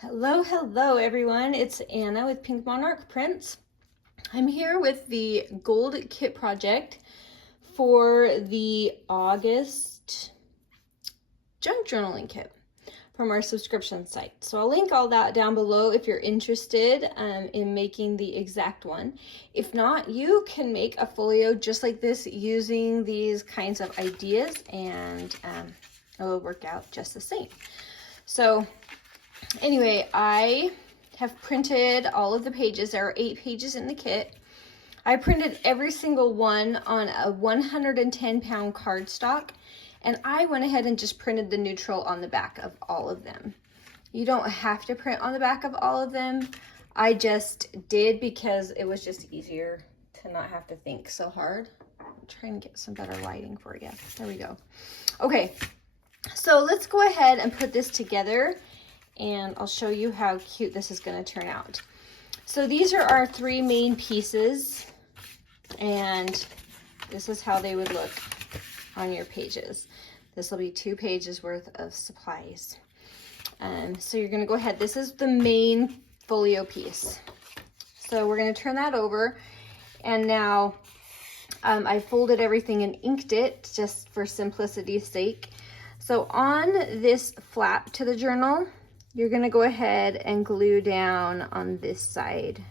Hello everyone. It's Anna with Pink Monarch Prints. I'm here with the gold kit project for the August junk journaling kit from our subscription site. So I'll link all that down below if you're interested in making the exact one. If not, you can make a folio just like this using these kinds of ideas, and it will work out just the same. So anyway, I have printed all of the pages. There are 8 pages in the kit. I printed every single one on a 110-pound cardstock, and I went ahead and just printed the neutral on the back of all of them. You don't have to print on the back of all of them. I just did because it was just easier to not have to think so hard. I'm trying to get some better lighting for you. There we go. Okay, so let's go ahead and put this together, and I'll show you how cute this is going to turn out. So these are our 3 main pieces, and this is how they would look on your pages. This will be 2 pages worth of supplies. So you're going to go ahead. This is the main folio piece. So we're going to turn that over, and now I folded everything and inked it just for simplicity's sake. So on this flap to the journal, you're going to go ahead and glue down on this side.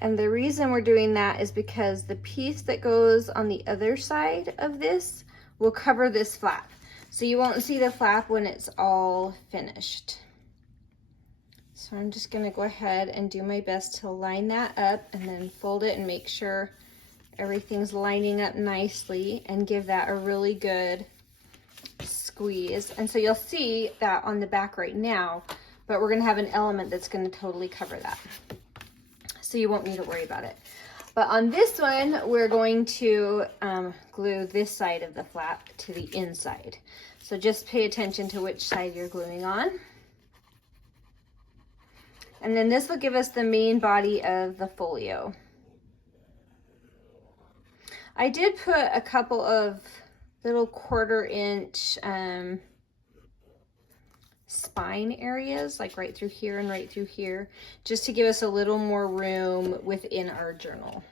And the reason we're doing that is because the piece that goes on the other side of this will cover this flap. So you won't see the flap when it's all finished. So I'm just going to go ahead and do my best to line that up and then fold it and make sure everything's lining up nicely and give that a really good squeeze. And so you'll see that on the back right now, but we're going to have an element that's going to totally cover that, so you won't need to worry about it. But on this one, we're going to glue this side of the flap to the inside. So just pay attention to which side you're gluing on. And then this will give us the main body of the folio. I did put a couple of little 1/4 inch spine areas, like right through here and right through here, just to give us a little more room within our journal.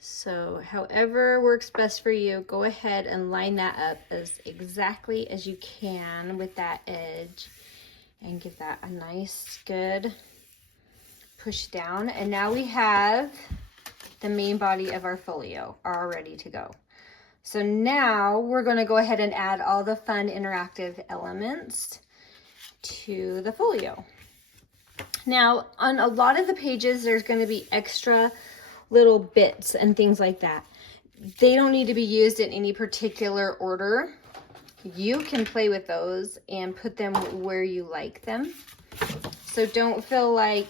So however works best for you, go ahead and line that up as exactly as you can with that edge and give that a nice good push down. And now we have the main body of our folio all ready to go. So now we're going to go ahead and add all the fun interactive elements to the folio. Now, on a lot of the pages, there's going to be extra little bits and things like that. They don't need to be used in any particular order. You can play with those and put them where you like them. So don't feel like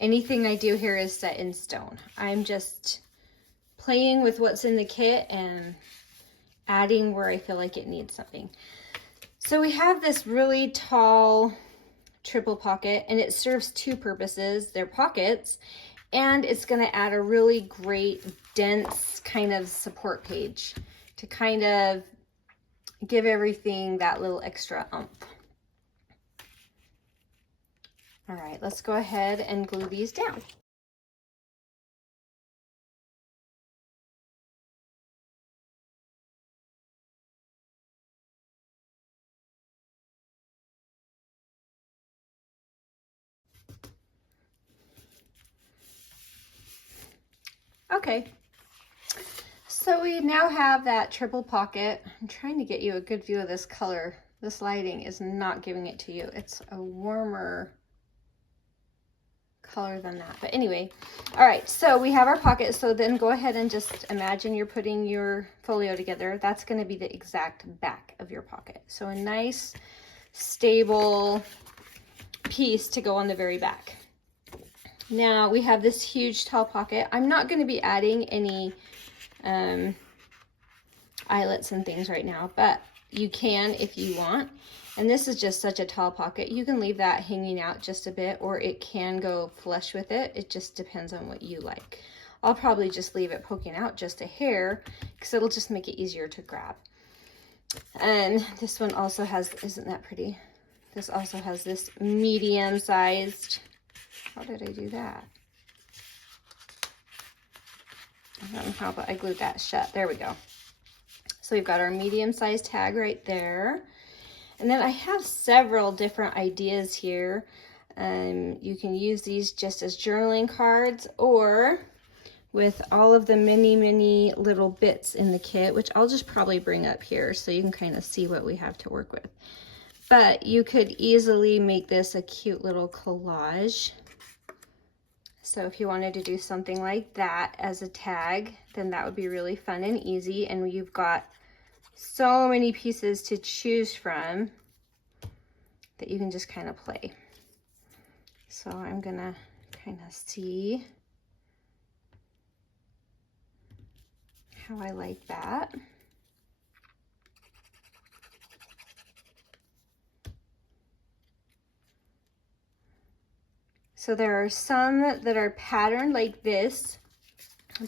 anything I do here is set in stone. I'm just playing with what's in the kit and adding where I feel like it needs something. So we have this really tall triple pocket, and it serves 2 purposes. They're pockets, and it's going to add a really great dense kind of support page to kind of give everything that little extra oomph. All right, let's go ahead and glue these down. Okay, so we now have that triple pocket. I'm trying to get you a good view of this color. This lighting is not giving it to you. It's a warmer color than that. But anyway, all right, so we have our pocket. So then go ahead and just imagine you're putting your folio together. That's going to be the exact back of your pocket. So a nice, stable piece to go on the very back. Now we have this huge tall pocket. I'm not going to be adding any eyelets and things right now, but you can if you want. And this is just such a tall pocket. You can leave that hanging out just a bit, or it can go flush with it. It just depends on what you like. I'll probably just leave it poking out just a hair because it'll just make it easier to grab. And this one also has, isn't that pretty? This also has this medium-sized, how did I do that? I don't know how, but I glued that shut. There we go. So we've got our medium-sized tag right there. And then I have several different ideas here. You can use these just as journaling cards, or with all of the many little bits in the kit, which I'll just probably bring up here so you can kind of see what we have to work with. But you could easily make this a cute little collage. So if you wanted to do something like that as a tag, then that would be really fun and easy. And you've got so many pieces to choose from that you can just kind of play. So I'm gonna kind of see how I like that. So there are some that are patterned like this,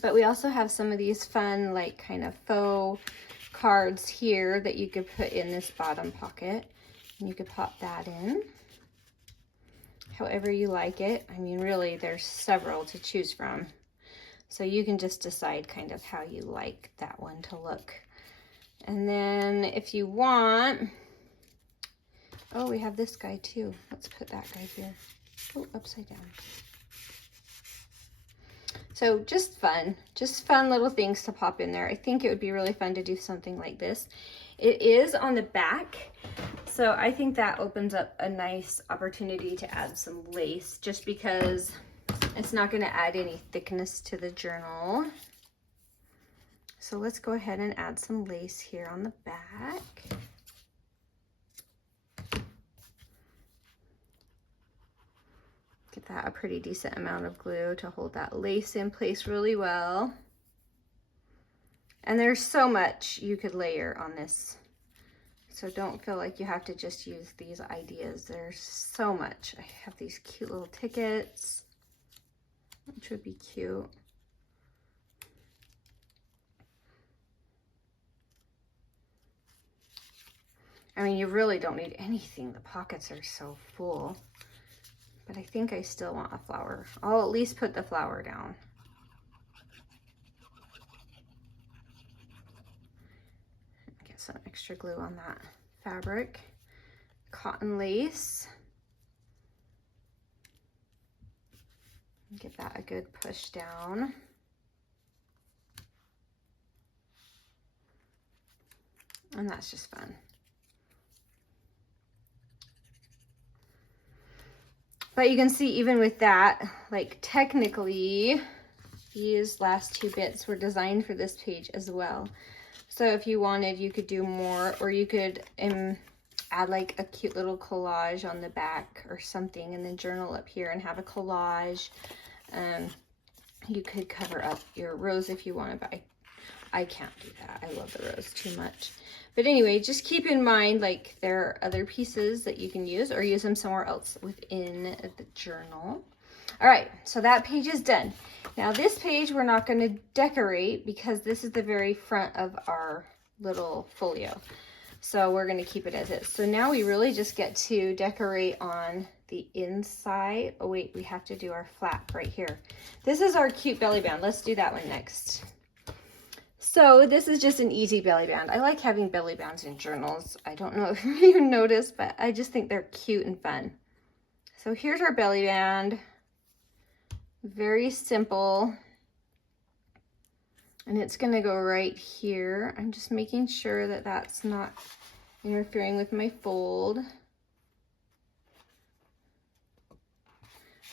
but we also have some of these fun, like kind of faux cards here that you could put in this bottom pocket. And you could pop that in however you like it. I mean, really, there's several to choose from. So you can just decide kind of how you like that one to look. And then if you want, oh, we have this guy too. Let's put that guy here. Oh, upside down. So just fun little things to pop in there. I think it would be really fun to do something like this. It is on the back, so I think that opens up a nice opportunity to add some lace, just because it's not going to add any thickness to the journal. So let's go ahead and add some lace here on the back. Get that a pretty decent amount of glue to hold that lace in place really well. And there's so much you could layer on this. So don't feel like you have to just use these ideas. There's so much. I have these cute little tickets, which would be cute. I mean, you really don't need anything. The pockets are so full. But I think I still want a flower. I'll at least put the flower down. Get some extra glue on that fabric. Cotton lace. Give that a good push down. And that's just fun. But you can see even with that, like technically, these last two bits were designed for this page as well. So if you wanted, you could do more, or you could add like a cute little collage on the back or something, and then journal up here and have a collage. You could cover up your rose if you wanted, but I can't do that. I love the rose too much. But anyway, just keep in mind, like, there are other pieces that you can use, or use them somewhere else within the journal. All right, so that page is done. Now this page we're not going to decorate because this is the very front of our little folio. So we're going to keep it as is. So now we really just get to decorate on the inside. Oh wait, we have to do our flap right here. This is our cute belly band. Let's do that one next. So this is just an easy belly band. I like having belly bands in journals. I don't know if you noticed, but I just think they're cute and fun. So here's our belly band. Very simple. And it's gonna go right here. I'm just making sure that that's not interfering with my fold.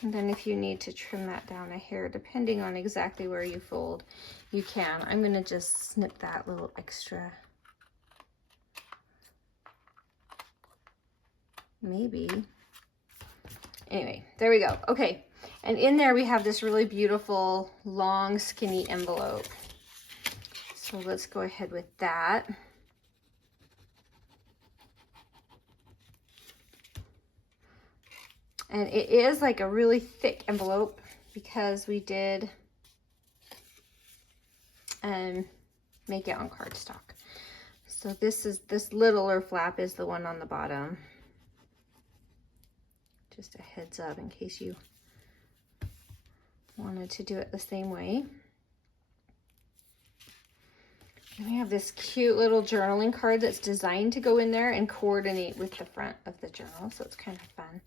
And then if you need to trim that down a hair, depending on exactly where you fold, you can. I'm gonna just snip that little extra. Maybe. Anyway, there we go. Okay, and in there we have this really beautiful, long, skinny envelope. So let's go ahead with that. And it is like a really thick envelope because we did make it on cardstock. So this littler flap is the one on the bottom. Just a heads up in case you wanted to do it the same way. And we have this cute little journaling card that's designed to go in there and coordinate with the front of the journal, so it's kind of fun.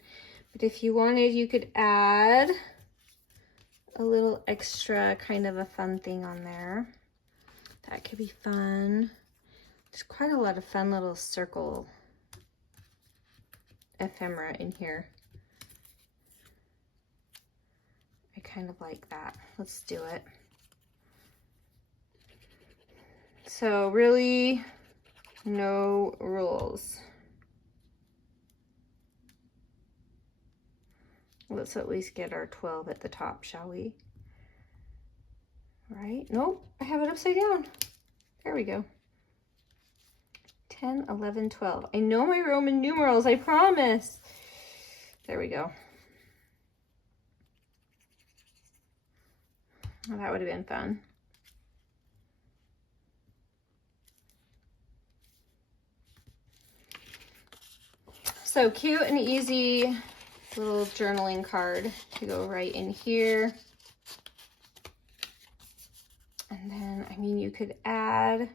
But if you wanted, you could add a little extra kind of a fun thing on there. That could be fun. There's quite a lot of fun little circle ephemera in here. I kind of like that. Let's do it. So really, no rules. Let's at least get our 12 at the top, shall we? Right? Nope, I have it upside down. There we go. 10, 11, 12. I know my Roman numerals, I promise. There we go. Well, that would have been fun. So cute and easy little journaling card to go right in here. And then, I mean, you could add,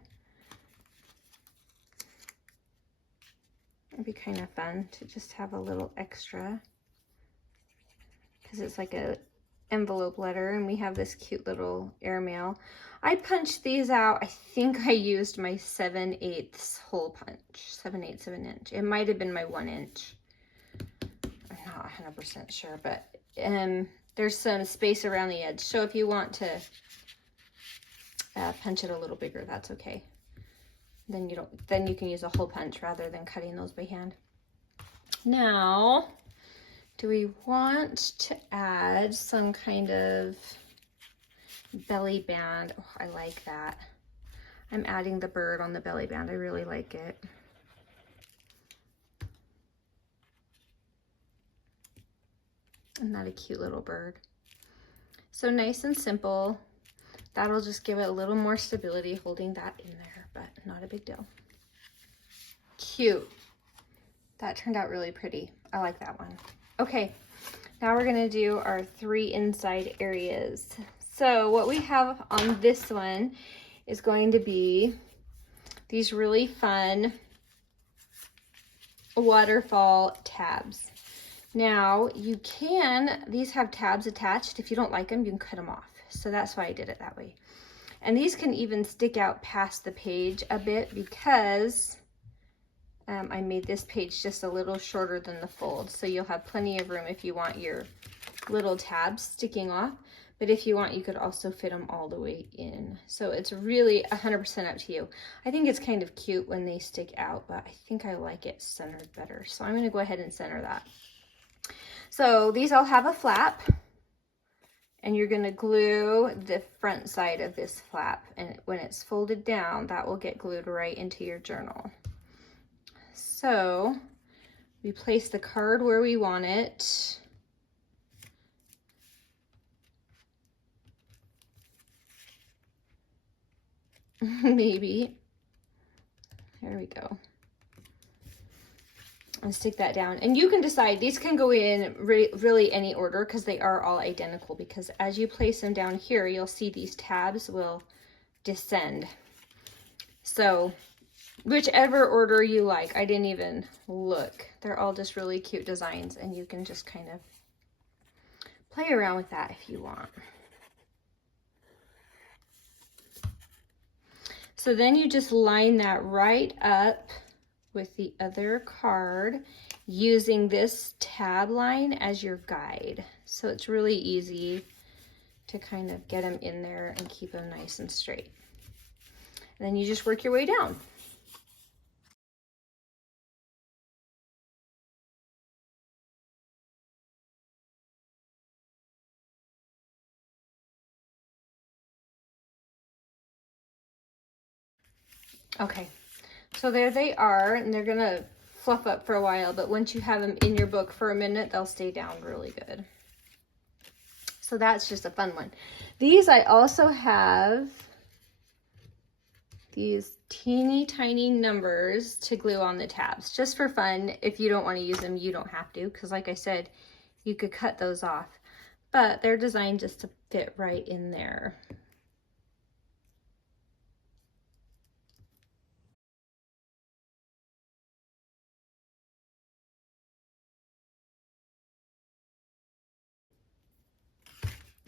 it'd be kind of fun to just have a little extra because it's like a envelope letter, and we have this cute little airmail. I punched these out. I think I used my 7/8 hole punch, 7/8 of an inch. It might have been my 1 inch. I'm not 100% sure, but there's some space around the edge. So if you want to punch it a little bigger, that's okay. Then you can use a hole punch rather than cutting those by hand. Now, do we want to add some kind of belly band? Oh, I like that. I'm adding the bird on the belly band. I really like it. Isn't that a cute little bird? So nice and simple. That'll just give it a little more stability holding that in there, but not a big deal. Cute. That turned out really pretty. I like that one. Okay, now we're gonna do our 3 inside areas. So what we have on this one is going to be these really fun waterfall tabs. Now these have tabs attached. If you don't like them, you can cut them off. So that's why I did it that way. And these can even stick out past the page a bit because I made this page just a little shorter than the fold. So you'll have plenty of room if you want your little tabs sticking off. But if you want, you could also fit them all the way in. So it's really 100% up to you. I think it's kind of cute when they stick out, but I think I like it centered better. So I'm going to go ahead and center that. So these all have a flap. And you're going to glue the front side of this flap. And when it's folded down, that will get glued right into your journal. So we place the card where we want it. Maybe. There we go. And stick that down. And you can decide, these can go in really any order because they are all identical, because as you place them down here, you'll see these tabs will descend. So whichever order you like, I didn't even look. They're all just really cute designs, and you can just kind of play around with that if you want. So then you just line that right up with the other card using this tab line as your guide. So it's really easy to kind of get them in there and keep them nice and straight. And then you just work your way down. Okay, so there they are, and they're gonna fluff up for a while, but once you have them in your book for a minute, they'll stay down really good. So that's just a fun one. These I also have these teeny tiny numbers to glue on the tabs, just for fun. If you don't want to use them, you don't have to, because like I said, you could cut those off, but they're designed just to fit right in there.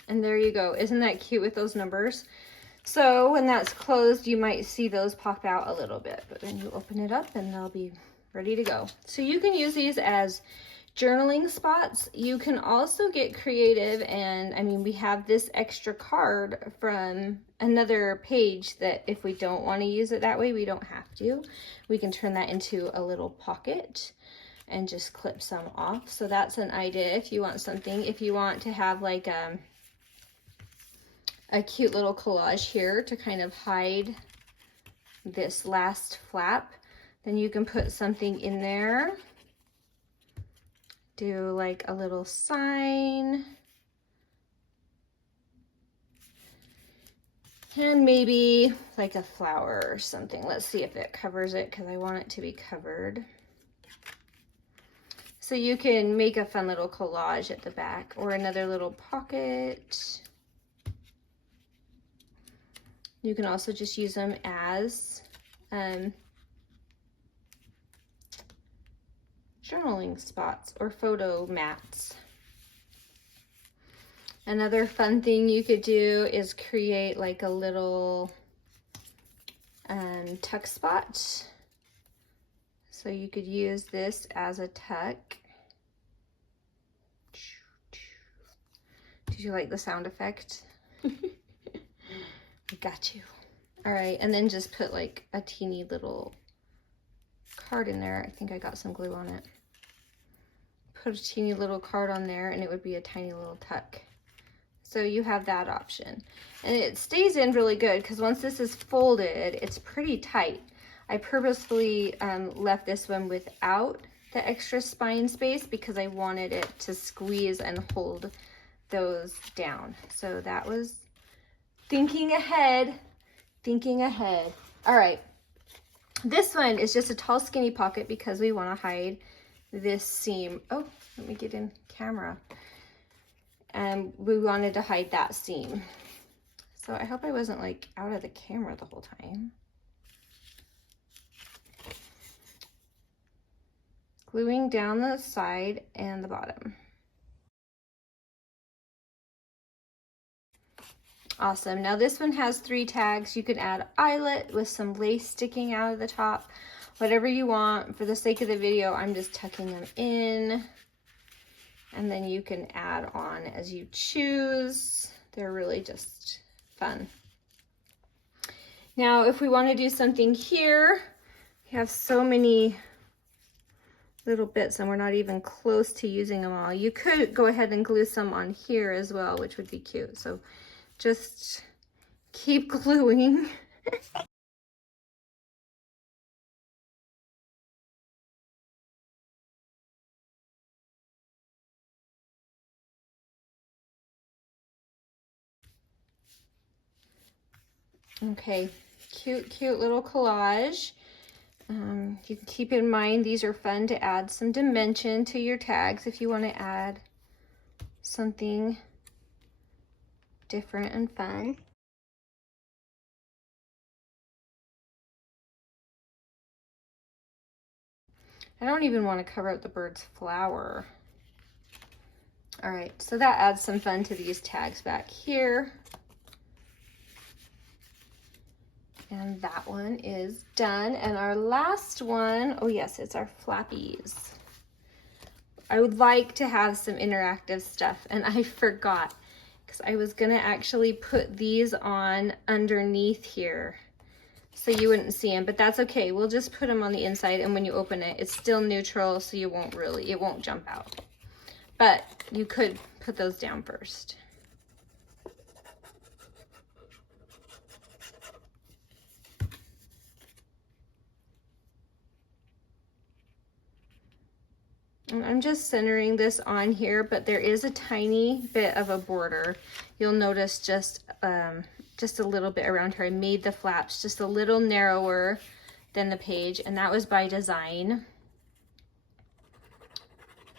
And there you go. Isn't that cute with those numbers? So when that's closed, you might see those pop out a little bit, but then you open it up and they'll be ready to go. So you can use these as journaling spots. You can also get creative, and I mean, we have this extra card from another page that if we don't want to use it that way, we don't have to. We can turn that into a little pocket and just clip some off. So that's an idea if you want something. If you want to have like a cute little collage here to kind of hide this last flap, then you can put something in there. Do like a little sign. And maybe like a flower or something. Let's see if it covers it, because I want it to be covered. So you can make a fun little collage at the back, or another little pocket. You can also just use them as journaling spots or photo mats. Another fun thing you could do is create like a little tuck spot. So you could use this as a tuck. Did you like the sound effect? I got you. All right, and then just put like a teeny little card in there. I think I got some glue on it. Put a teeny little card on there and it would be a tiny little tuck. So you have that option. And it stays in really good, because once this is folded, it's pretty tight. I purposefully left this one without the extra spine space because I wanted it to squeeze and hold those down. So that was thinking ahead, thinking ahead. All right, this one is just a tall skinny pocket because we want to hide this seam. Oh, let me get in camera. And we wanted to hide that seam. So I hope I wasn't like out of the camera the whole time. Gluing down the side and the bottom. Awesome. Now this one has 3 tags. You can add eyelet with some lace sticking out of the top, whatever you want. For the sake of the video, I'm just tucking them in. And then you can add on as you choose. They're really just fun. Now, if we want to do something here, we have so many little bits and we're not even close to using them all. You could go ahead and glue some on here as well, which would be cute. So just keep gluing. Okay, cute little collage. You can keep in mind these are fun to add some dimension to your tags if you want to add something different and fun. I don't even want to cover up the bird's flower. All right, so that adds some fun to these tags back here. And that one is done. And our last one, oh yes, it's our flappies. I would like to have some interactive stuff, and I forgot because I was gonna actually put these on underneath here so you wouldn't see them, but that's okay. We'll just put them on the inside, and when you open it, it's still neutral, so you won't really, it won't jump out. But you could put those down first. And I'm just centering this on here, but there is a tiny bit of a border. You'll notice just a little bit around here. I made the flaps just a little narrower than the page, and that was by design,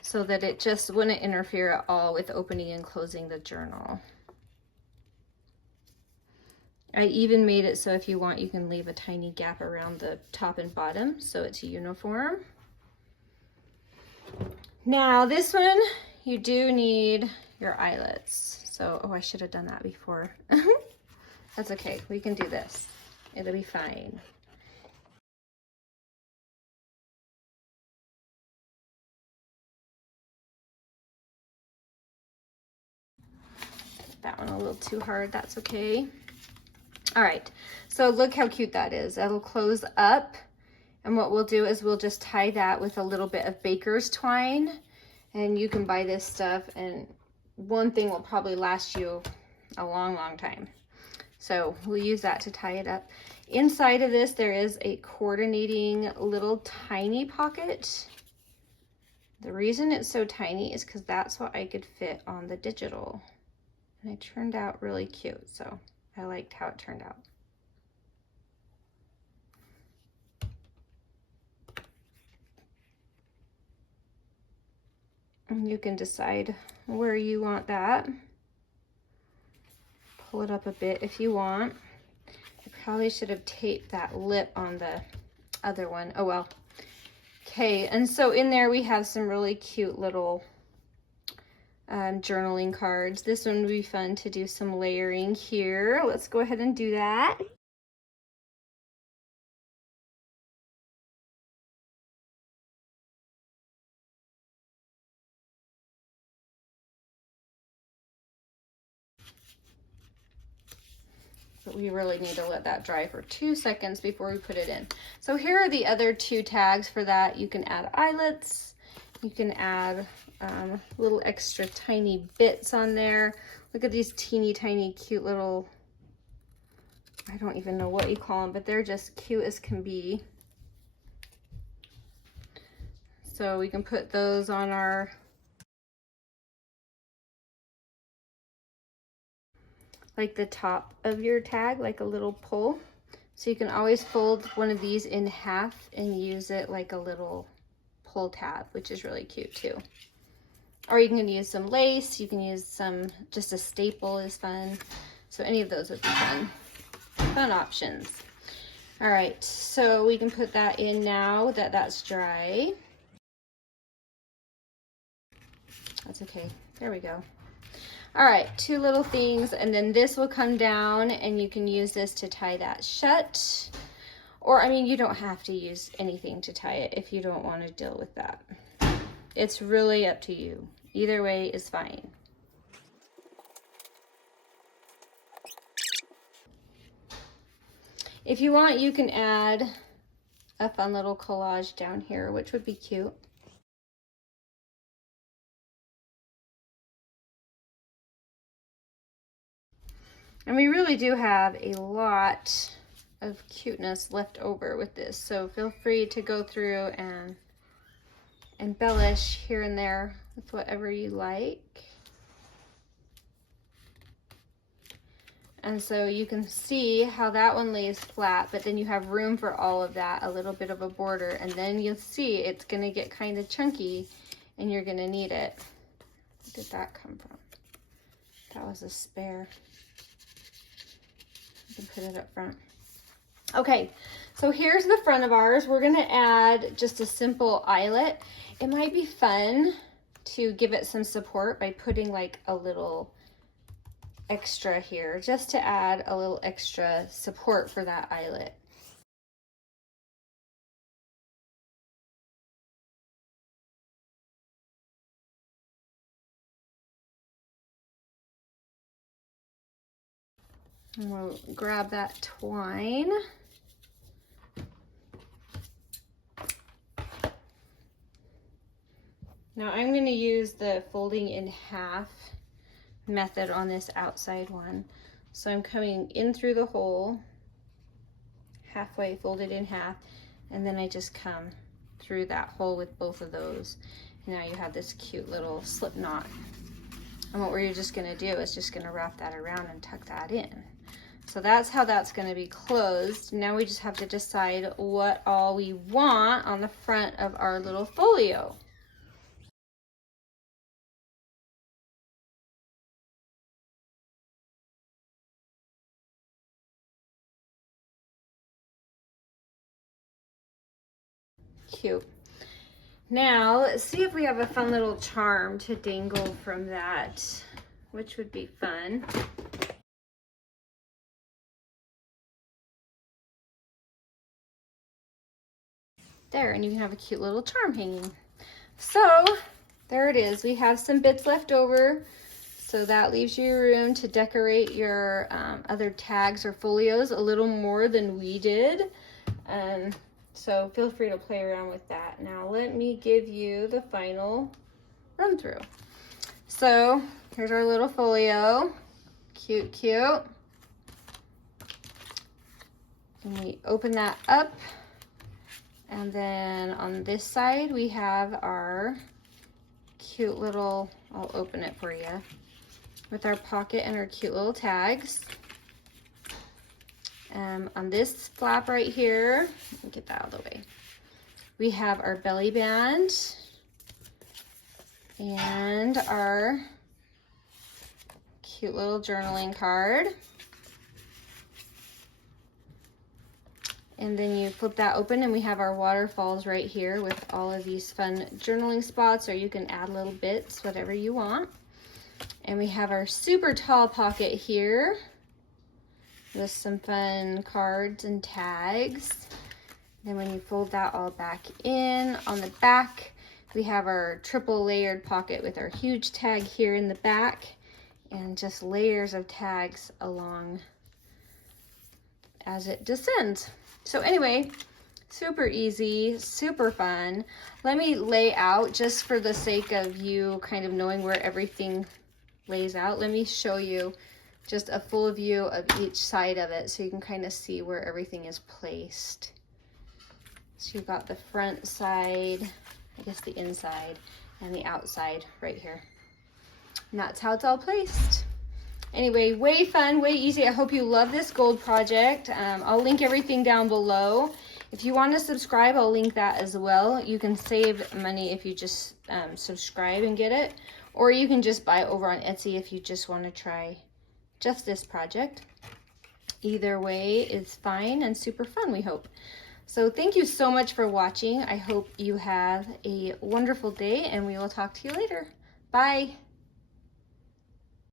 so that it just wouldn't interfere at all with opening and closing the journal. I even made it so if you want, you can leave a tiny gap around the top and bottom so it's uniform. Now this one, you do need your eyelets. So, oh, I should have done that before. That's okay, we can do this. It'll be fine. That one a little too hard, that's okay. All right, so look how cute that is. It'll close up, and what we'll do is we'll just tie that with a little bit of baker's twine, and you can buy this stuff, and one thing will probably last you a long, long time. So we'll use that to tie it up. Inside of this, there is a coordinating little tiny pocket. The reason it's so tiny is because that's what I could fit on the digital. And it turned out really cute, so I liked how it turned out. And you can decide where you want that. Pull it up a bit if you want. I probably should have taped that lip on the other one. Oh well. Okay, and so in there we have some really cute little journaling cards. This one would be fun to do some layering here. Let's go ahead and do that. But we really need to let that dry for 2 seconds before we put it in. So here are the other 2 tags for that. You can add eyelets. You can add little extra tiny bits on there. Look at these teeny tiny cute little, I don't even know what you call them, but they're just cute as can be. So we can put those on our like the top of your tag, like a little pull. So you can always fold one of these in half and use it like a little pull tab, which is really cute too. Or you can use some lace, you can use some, just a staple is fun. So any of those would be fun. Fun options. All right, so we can put that in now that that's dry. That's okay, there we go. All right, 2 little things, and then this will come down and you can use this to tie that shut. Or, I mean, you don't have to use anything to tie it if you don't want to deal with that. It's really up to you. Either way is fine. If you want, you can add a fun little collage down here, which would be cute. And we really do have a lot of cuteness left over with this, so feel free to go through and embellish here and there with whatever you like. And so you can see how that one lays flat, but then you have room for all of that, a little bit of a border, and then you'll see it's gonna get kind of chunky and you're gonna need it. Where did that come from? That was a spare. You can put it up front. Okay, so here's the front of ours. We're gonna add just a simple eyelet. It might be fun to give it some support by putting like a little extra here, just to add a little extra support for that eyelet. And we'll grab that twine. Now I'm going to use the folding in half method on this outside one. So I'm coming in through the hole, halfway folded in half, and then I just come through that hole with both of those. Now you have this cute little slip knot. And what we're just gonna do is just gonna wrap that around and tuck that in. So that's how that's gonna be closed. Now we just have to decide what all we want on the front of our little folio. Cute. Now let's see if we have a fun little charm to dangle from that, which would be fun. There, and you can have a cute little charm hanging. So there it is. We have some bits left over, so that leaves you room to decorate your other tags or folios a little more than we did. So feel free to play around with that. Now let me give you the final run through. So here's our little folio. Cute, cute. And we open that up. And then on this side, we have our cute little, I'll open it for you, with our pocket and our cute little tags. On this flap right here, let me get that out of the way, we have our belly band and our cute little journaling card. And then you flip that open and we have our waterfalls right here with all of these fun journaling spots, or you can add little bits, whatever you want. And we have our super tall pocket here with some fun cards and tags. Then when you fold that all back in, on the back, we have our triple layered pocket with our huge tag here in the back and just layers of tags along as it descends. So anyway, super easy, super fun. Let me lay out, just for the sake of you kind of knowing where everything lays out, let me show you just a full view of each side of it so you can kind of see where everything is placed. So you've got the front side, I guess the inside, and the outside right here. And that's how it's all placed. Anyway, way fun, way easy. I hope you love this gold project. I'll link everything down below. If you want to subscribe, I'll link that as well. You can save money if you just subscribe and get it, or you can just buy it over on Etsy if you just want to try just this project. Either way is fine and super fun, we hope. So thank you so much for watching. I hope you have a wonderful day, and we will talk to you later. Bye.